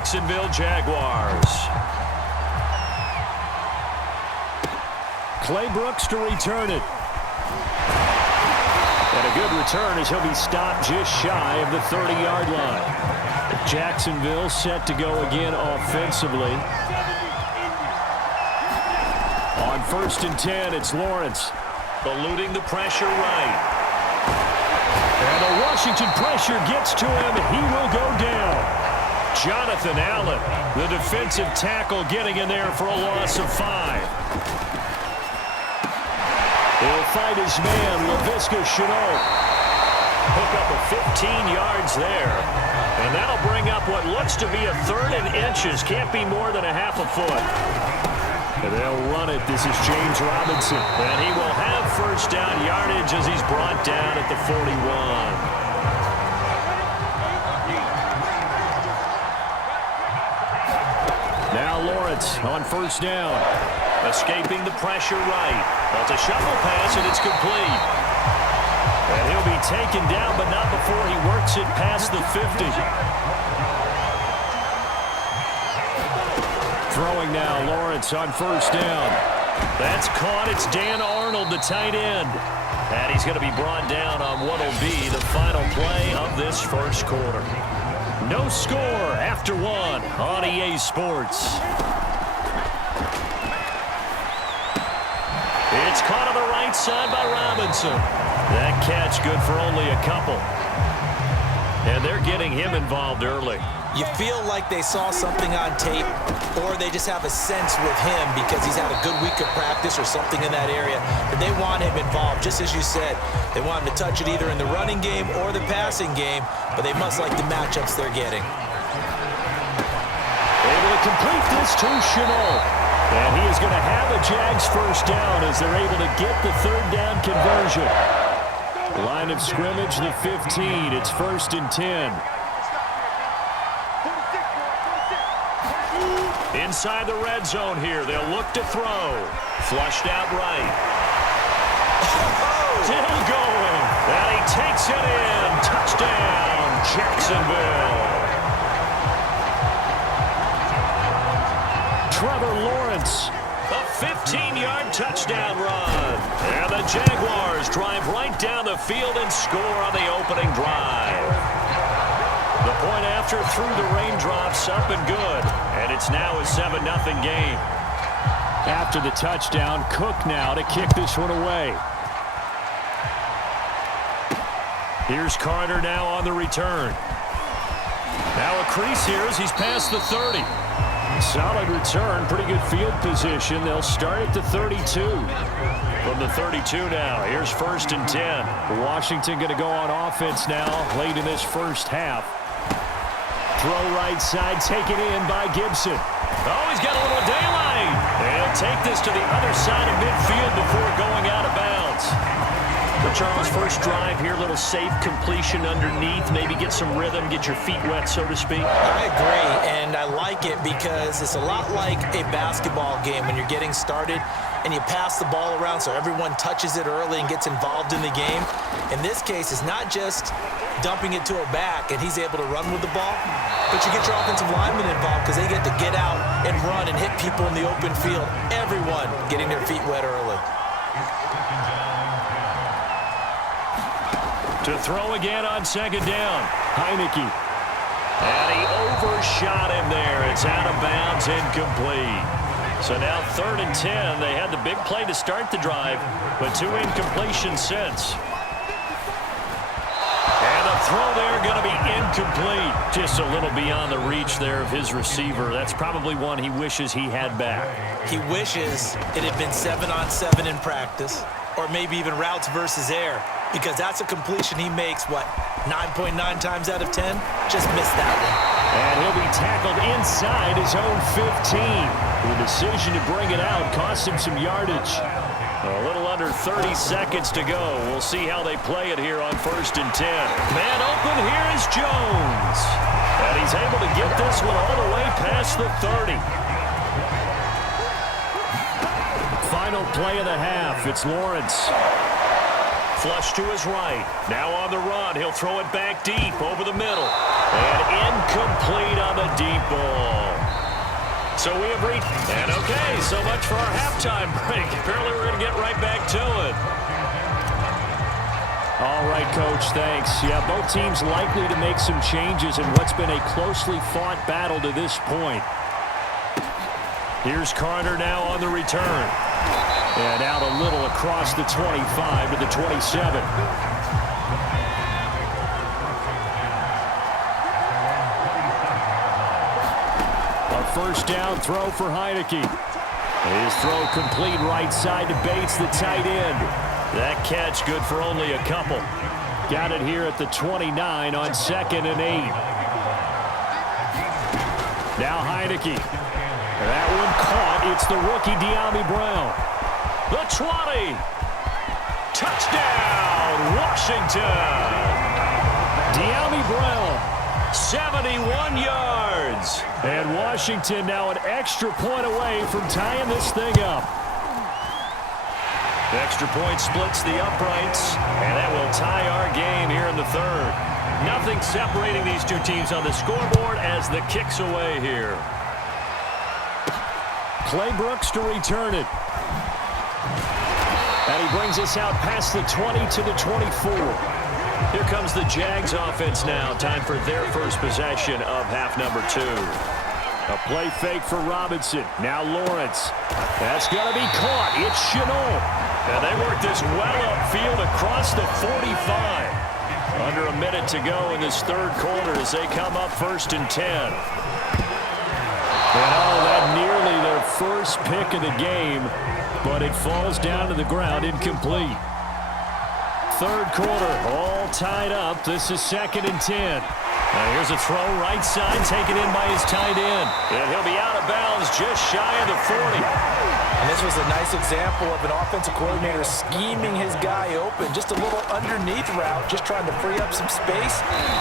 Jacksonville Jaguars. Clay Brooks to return it. And a good return as he'll be stopped just shy of the 30-yard line. Jacksonville set to go again offensively. On 1st and 10, it's Lawrence. Eluding the pressure right. And the Washington pressure gets to him. He will go down. Jonathan Allen, the defensive tackle, getting in there for a loss of 5. He'll fight his man, Laviska Shenault. Pick up a 15 yards there. And that'll bring up what looks to be a 3rd and inches. Can't be more than a half a foot. And they'll run it. This is James Robinson. And he will have first down yardage as he's brought down at the 41. Now Lawrence on 1st down. Escaping the pressure right. Well, it's a shovel pass, and it's complete. And he'll be taken down, but not before he works it past the 50. Throwing now, Lawrence on 1st down. That's caught. It's Dan Arnold, the tight end. And he's going to be brought down on what will be the final play of this 1st quarter. No score after 1 on EA Sports. It's caught on the right side by Robinson. That catch good for only a couple. And they're getting him involved early. You feel like they saw something on tape, or they just have a sense with him because he's had a good week of practice or something in that area. But they want him involved, just as you said. They want him to touch it either in the running game or the passing game, but they must like the matchups they're getting. Able to complete this to Shenault. And he is going to have a Jags first down as they're able to get the 3rd down conversion. Line of scrimmage, the 15. It's 1st and 10. Inside the red zone here. They'll look to throw. Flushed out right. Still going. And he takes it in. Touchdown, Jacksonville. Trevor Lawrence, a 15-yard touchdown run. And the Jaguars drive right down the field and score on the opening drive. The point after through the raindrops, up and good. And it's now a 7-0 game. After the touchdown, Cook now to kick this one away. Here's Carter now on the return. Now a crease here as he's past the 30. Solid return, pretty good field position. They'll start at the 32. From the 32 now, here's 1st and 10. Washington going to go on offense now late in this first half. Throw right side, taken in by Gibson. Oh, he's got a little daylight. They'll take this to the other side of midfield before going out of bounds. But Charles, first drive here, little safe completion underneath, maybe get some rhythm, get your feet wet, so to speak. I agree, and I like it because it's a lot like a basketball game when you're getting started and you pass the ball around so everyone touches it early and gets involved in the game. In this case, it's not just dumping it to a back and he's able to run with the ball, but you get your offensive linemen involved because they get to get out and run and hit people in the open field. Everyone getting their feet wet early. To throw again on 2nd down. Heineke. And he overshot him there. It's out of bounds, incomplete. So now 3rd and 10. They had the big play to start the drive, but 2 incompletions since. And the throw there going to be incomplete. Just a little beyond the reach there of his receiver. That's probably one he wishes he had back. He wishes it had been 7-on-7 in practice, or maybe even routes versus air, because that's a completion he makes, what, 9.9 times out of 10? Just missed that one. And he'll be tackled inside his own 15. The decision to bring it out cost him some yardage. A little under 30 seconds to go. We'll see how they play it here on 1st and 10. Man open, here is Jones. And he's able to get this one all the way past the 30. Final play of the half. It's Lawrence. Flush to his right. Now on the run. He'll throw it back deep over the middle. And incomplete on the deep ball. So we have reached. And okay, so much for our halftime break. Apparently we're going to get right back to it. All right, Coach, thanks. Yeah, both teams likely to make some changes in what's been a closely fought battle to this point. Here's Carter now on the return. And out a little across the 25 to the 27. A first down throw for Heineke. His throw complete right side to Bates, the tight end. That catch good for only a couple. Got it here at the 29 on 2nd and 8. Now Heineke. That one caught. It's the rookie De'Ami Brown. The 20. Touchdown, Washington. De'Ami Brown. 71 yards. And Washington now an extra point away from tying this thing up. The extra point splits the uprights, and that will tie our game here in the third. Nothing separating these two teams on the scoreboard as the kick's away here. Clay Brooks to return it. And he brings us out past the 20 to the 24. Here comes the Jags offense now. Time for their first possession of half number 2. A play fake for Robinson. Now Lawrence. That's going to be caught. It's Chenault. And they work this well upfield across the 45. Under a minute to go in this third quarter as they come up 1st and 10. And that nearly their first pick of the game, but it falls down to the ground incomplete. Third quarter, all tied up. This is 2nd and 10. Now here's a throw right side taken in by his tight end. And he'll be out of bounds just shy of the 40. And this was a nice example of an offensive coordinator scheming his guy open. Just a little underneath route, just trying to free up some space.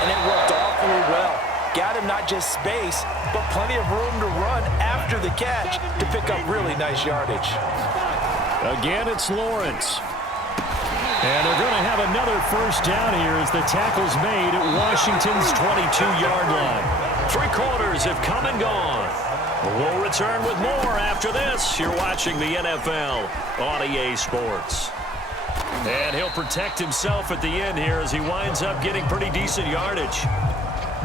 And it worked awfully well. Got him not just space, but plenty of room to run after the catch to pick up really nice yardage. Again, it's Lawrence. And they're going to have another first down here as the tackle's made at Washington's 22-yard line. 3 quarters have come and gone. We'll return with more after this. You're watching the NFL on EA Sports. And he'll protect himself at the end here as he winds up getting pretty decent yardage.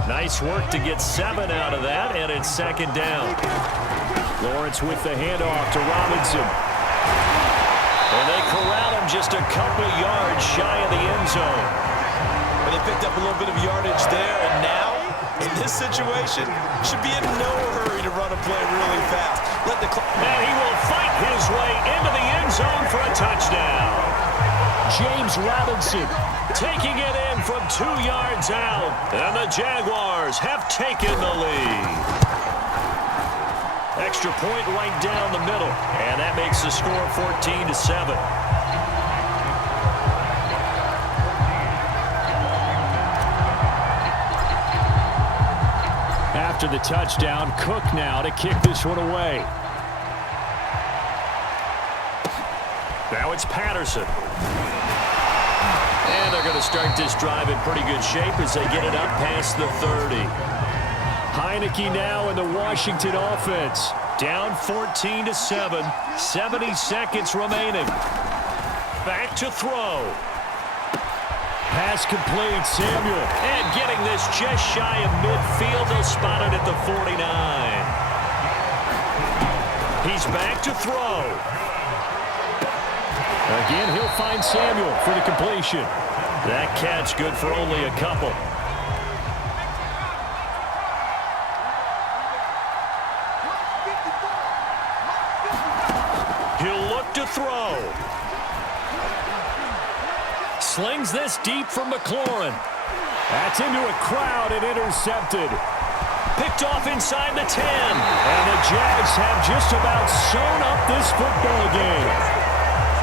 Nice work to get 7 out of that, and it's 2nd down. Lawrence with the handoff to Robinson. And they corral him just a couple yards shy of the end zone. And they picked up a little bit of yardage there, and now, in this situation, should be in no hurry to run a play really fast. And he will fight his way into the end zone for a touchdown. James Robinson taking it in from 2 yards out. And the Jaguars have taken the lead. Extra point right down the middle. And that makes the score 14-7. After the touchdown, Cook now to kick this one away. Now it's Patterson. And they're going to start this drive in pretty good shape as they get it up past the 30. Heineke now in the Washington offense. Down 14-7. 70 seconds remaining. Back to throw. Pass complete, Samuel. And getting this just shy of midfield. They'll spot it at the 49. He's back to throw. Again, he'll find Samuel for the completion. That catch good for only a couple. He'll look to throw. Slings this deep from McLaurin. That's into a crowd and intercepted. Picked off inside the 10. And the Jags have just about sewn up this football game.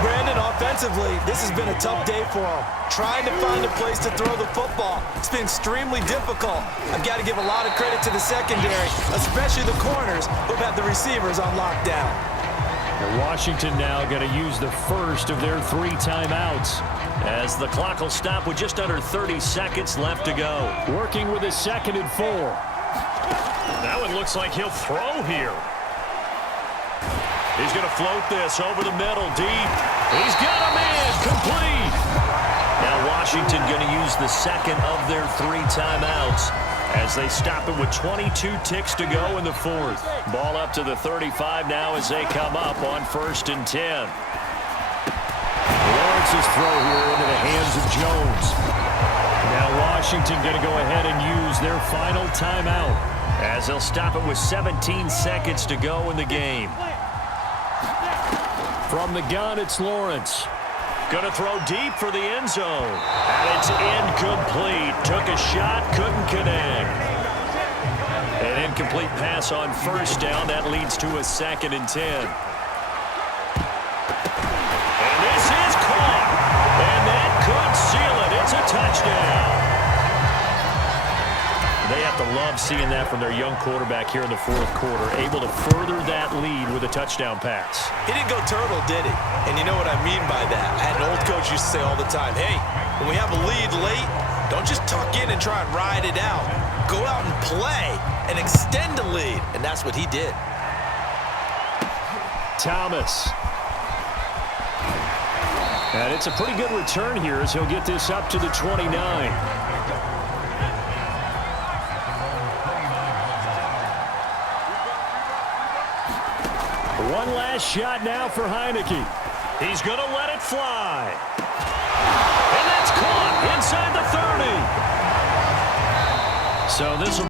Brandon, offensively, this has been a tough day for him. Trying to find a place to throw the football. It's been extremely difficult. I've got to give a lot of credit to the secondary, especially the corners who've had the receivers on lockdown. And Washington now going to use the first of their 3 timeouts. As the clock will stop with just under 30 seconds left to go. Working with a 2nd and 4. Now it looks like he'll throw here. He's going to float this over the middle, deep. He's got a man, complete. Now Washington going to use the 2nd of their 3 timeouts as they stop it with 22 ticks to go in the 4th. Ball up to the 35 now as they come up on 1st and 10. Lawrence's throw here into the hands of Jones. Now Washington going to go ahead and use their final timeout as they'll stop it with 17 seconds to go in the game. From the gun, it's Lawrence. Going to throw deep for the end zone. And it's incomplete. Took a shot, couldn't connect. An incomplete pass on 1st down. That leads to a 2nd and 10. And this is caught. And that could seal it. It's a touchdown. They have to love seeing that from their young quarterback here in the 4th quarter, able to further that lead with a touchdown pass. He didn't go turtle, did he? And you know what I mean by that. I had an old coach used to say all the time, hey, when we have a lead late, don't just tuck in and try and ride it out. Go out and play and extend the lead. And that's what he did. Thomas. And it's a pretty good return here as he'll get this up to the 29. One last shot now for Heineke. He's going to let it fly. And that's caught inside the 30. So this will